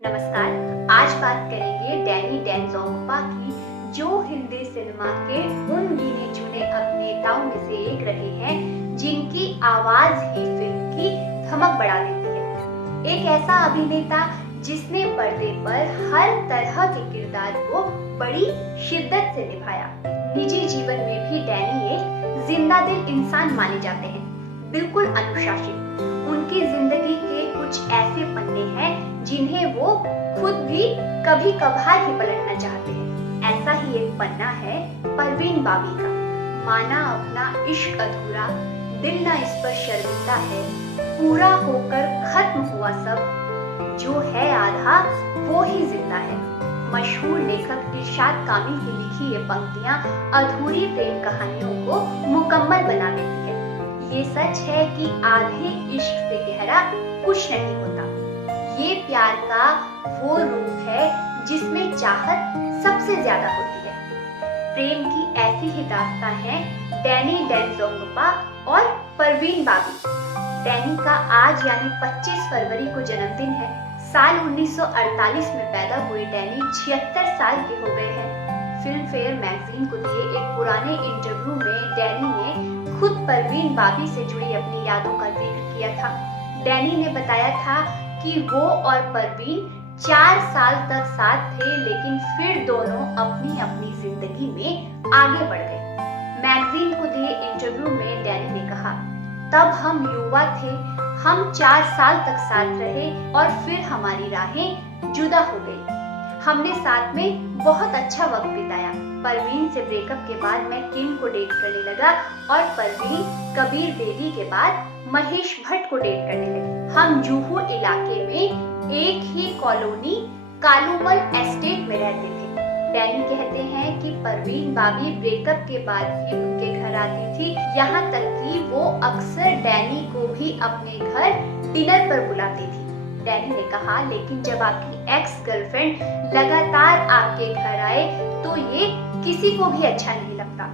नमस्कार। आज बात करेंगे डैनी डेंजोंगपा की, जो हिंदी सिनेमा के उन गिने चुने अभिनेताओं में से एक रहे हैं जिनकी आवाज ही फिल्म की धमक बढ़ा देती है। एक ऐसा अभिनेता जिसने पर्दे पर हर तरह के किरदार को बड़ी शिद्दत से निभाया। निजी जीवन में भी डैनी एक जिंदा दिल इंसान माने जाते हैं, बिल्कुल अनुशासित। उनकी जिंदगी के कुछ ऐसे पन्ने हैं जिन्हें वो खुद भी कभी कभार ही पलटना चाहते हैं। ऐसा ही एक पन्ना है परवीन बाबी का। माना अपना इश्क अधूरा, दिल ना इस पर शर्मिंदा है, पूरा होकर खत्म हुआ सब, जो है आधा वो ही जिंदा है। मशहूर लेखक इरशाद कामिल की लिखी ये पंक्तियां अधूरी प्रेम कहानियों को मुकम्मल बना देती है। ये सच है कि आधे इश्क से गहरा कुछ नहीं होता। ये प्यार का वो रूप है जिसमें चाहत सबसे ज्यादा होती है। प्रेम की ऐसी ही दास्तां है डैनी डेंजोंगपा और परवीन बाबी। डैनी का आज यानी 25 फरवरी को जन्मदिन है। साल 1948 में पैदा हुए डैनी 76 साल के हो गए हैं। फिल्म फेयर मैगजीन को दिए एक पुराने इंटरव्यू में डैनी ने खुद परवीन बाबी से जुड़ी अपनी यादों का जिक्र किया था। डैनी ने बताया था कि वो और परवीन 4 साल तक साथ थे, लेकिन फिर दोनों अपनी अपनी जिंदगी में आगे बढ़ गए। मैगजीन को दिए इंटरव्यू में डैनी ने कहा, तब हम युवा थे, हम 4 साल तक साथ रहे और फिर हमारी राहें जुदा हो गई। हमने साथ में बहुत अच्छा वक्त बिताया। परवीन से ब्रेकअप के बाद मैं किम को डेट करने लगा और परवीन कबीर बेदी के बाद महेश भट्ट को डेट करने लगी। हम जुहू इलाके में एक ही कॉलोनी कालूमल एस्टेट में रहते थे। डैनी कहते हैं कि परवीन बाबी ब्रेकअप के बाद भी उनके घर आती थी, यहाँ तक कि वो अक्सर डैनी को भी अपने घर डिनर पर बुलाती थी। डैनी ने कहा, लेकिन जब आपकी एक्स गर्लफ्रेंड लगातार आपके घर आए तो ये किसी को भी अच्छा नहीं लगता।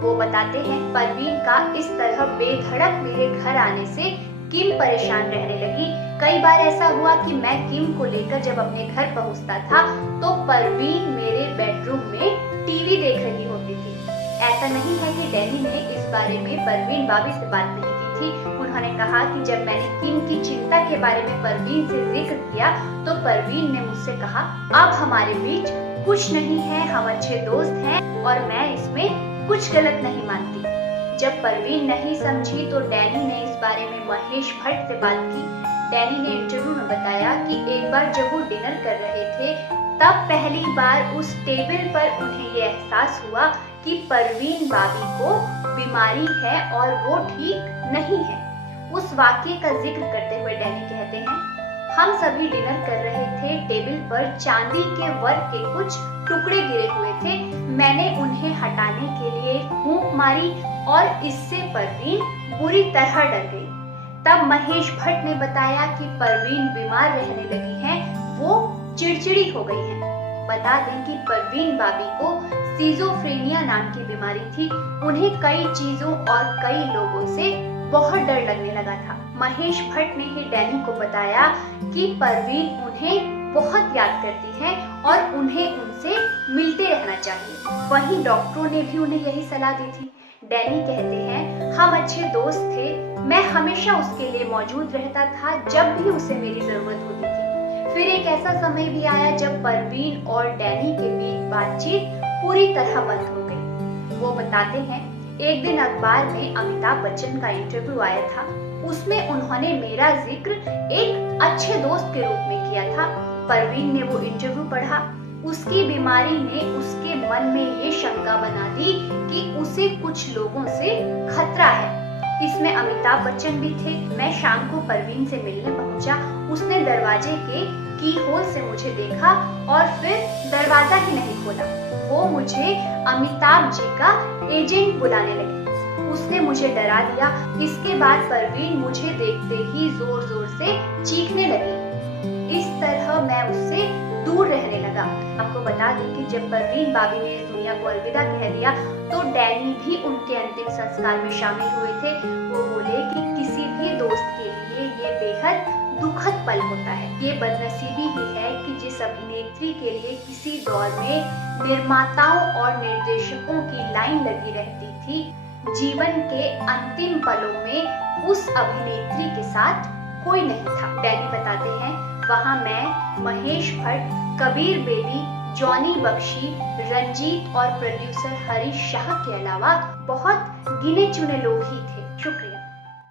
वो बताते हैं, परवीन का इस तरह बेधड़क मेरे घर आने से किम परेशान रहने लगी। कई बार ऐसा हुआ कि मैं किम को लेकर जब अपने घर पहुंचता था तो परवीन मेरे बेडरूम में टीवी देख रही होती थी। ऐसा नहीं है कि डैनी ने इस बारे में परवीन बाबी से बात नहीं की थी। उन्होंने कहा कि जब मैंने किम की चिंता के बारे में परवीन से जिक्र किया तो परवीन ने मुझसे कहा, अब हमारे बीच कुछ नहीं है, हम अच्छे दोस्त हैं और मैं इसमें कुछ गलत नहीं मानती। जब परवीन नहीं समझी तो डैनी ने इस बारे में महेश भट्ट से बात की। डैनी ने इंटरव्यू में बताया कि एक बार जब वो डिनर कर रहे थे तब पहली बार उस टेबल पर उन्हें ये एहसास हुआ कि परवीन बाबी को बीमारी है और वो ठीक नहीं है। उस वाक्य का जिक्र करते हुए डैनी कहते हैं, हम सभी डिनर कर रहे थे, टेबल पर चांदी के वर्क के कुछ टुकड़े गिरे हुए थे। मैंने उन्हें हटाने के लिए फूंक मारी और इससे परवीन बुरी तरह डर गई। तब महेश भट्ट ने बताया कि परवीन बीमार रहने लगी हैं, वो चिड़चिड़ी हो गई हैं। बता दें कि परवीन बाबी को सिजोफ्रेनिया नाम की बीमारी थी। उन्हें कई चीजों और कई लोगों से बहुत डर लगने लगा था। महेश भट्ट ने ही डैनी को बताया कि परवीन उन्हें बहुत याद करती है और उन्हें उनसे मिलते रहना चाहिए। वहीं डॉक्टरों ने भी उन्हें यही सलाह दी थी। डैनी कहते हैं, हम अच्छे दोस्त थे, मैं हमेशा उसके लिए मौजूद रहता था जब भी उसे मेरी जरूरत होती थी। फिर एक ऐसा समय भी आया जब परवीन और डैनी के बीच बातचीत पूरी तरह बंद हो गई। वो बताते हैं, एक दिन अखबार में अमिताभ बच्चन का इंटरव्यू आया था। उसमें उन्होंने मेरा जिक्र एक अच्छे दोस्त के रूप में किया था। परवीन ने वो इंटरव्यू पढ़ा। उसकी बीमारी ने उसके मन में ये शंका बना दी कि उसे कुछ लोगों से खतरा है। इसमें अमिताभ बच्चन भी थे। मैं शाम को परवीन से मिलने पहुंचा। उसने दरवाजे के की होल से मुझे देखा और फिर दरवाजा ही नहीं खोला। वो मुझे अमिताभ जी का एजेंट बुलाने लगी। उसने मुझे डरा दिया। इसके बाद परवीन मुझे देखते ही जोर जोर से चीखने लगी। इस तरह मैं उससे दूर रहने लगा। आपको बता दें कि जब परवीन बाबी ने इस दुनिया को अलविदा कह दिया तो डैनी भी उनके अंतिम संस्कार में शामिल हुए थे। वो बोले कि किसी भी दोस्त के लिए ये बेहद दुखद पल होता है। ये बदनसीबी ही है कि जिस अभिनेत्री के लिए किसी दौर में निर्माताओं और निर्देशकों की लाइन लगी रहती थी, जीवन के अंतिम पलों में उस अभिनेत्री के साथ कोई नहीं था। डैनी बताते हैं, वहाँ मैं, महेश भट्ट, कबीर बेदी, जॉनी बख्शी, रंजीत और प्रोड्यूसर हरीश शाह के अलावा बहुत गिने चुने लोग ही थे। शुक्रिया।